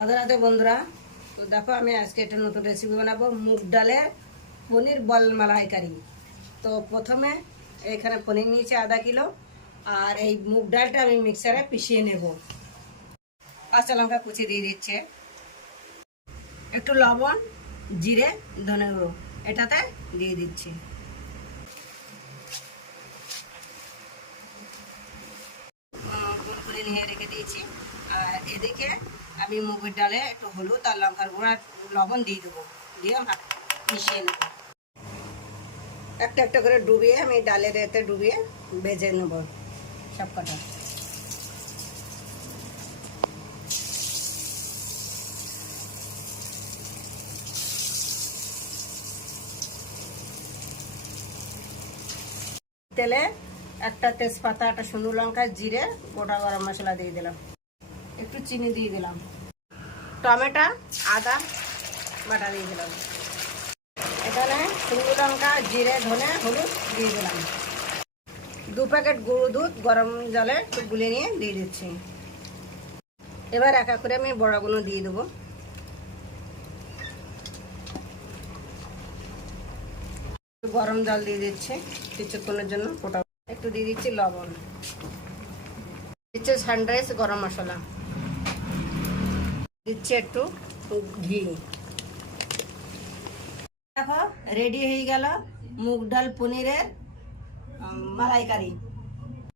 রাধে রাধে বন্ধুরা। তো দেখো আমি আজকে একটা নতুন রেসিপি বানাবো, মুগ ডালের পনির বল মালাইকারি। তো প্রথমে এখানে পনির নিয়েছি আধা কিলো, আর এই মুগ ডালটা আমি মিক্সারে পিষিয়ে নেব। কাঁচা লঙ্কা কুচি দিয়ে দিচ্ছে, একটু লবণ, জিরে, ধনে গুঁড়ো এটাতে দিয়ে দিচ্ছি। করে নিয়ে রেখে দিয়েছি। আর এদিকে আমি মুগের ডালে একটু হলুদ আর লঙ্কার গুঁড়া লবণ দিয়ে দেবো, দিয়ে মিশিয়ে নেব। একটা একটা করে ডুবিয়ে আমি ডালের এতে ডুবিয়ে ভেজে নেব সব কটা। তেলে একটা তেজপাতা, একটা শুকনো লঙ্কা, জিরে, গোটা গরম মশলা দিয়ে দিলাম, একটু চিনি দিয়ে দিলাম, টমেটো, আদা বাটা দিয়ে দিলাম। এখানে শুকনো লঙ্কা, জিরে, ধনে, হলুদ দিয়ে দিলাম। 2 প্যাকেট গরুর দুধ গরম জলে একটু গুলিয়ে নিয়ে দিয়ে দিচ্ছি। এবার এক এক করে আমি বড়াগুলো দিয়ে দেবো। গরম জল দিয়ে দিচ্ছি কিছুক্ষণের জন্য ফোটা। একটু দিয়ে দিচ্ছি লবণ, দিচ্ছে সানরাইজ গরম মশলা, দিচ্ছি একটু ঘি। দেখো রেডি হয়ে গেল মুগ ডাল পনিরের মালাইকারি।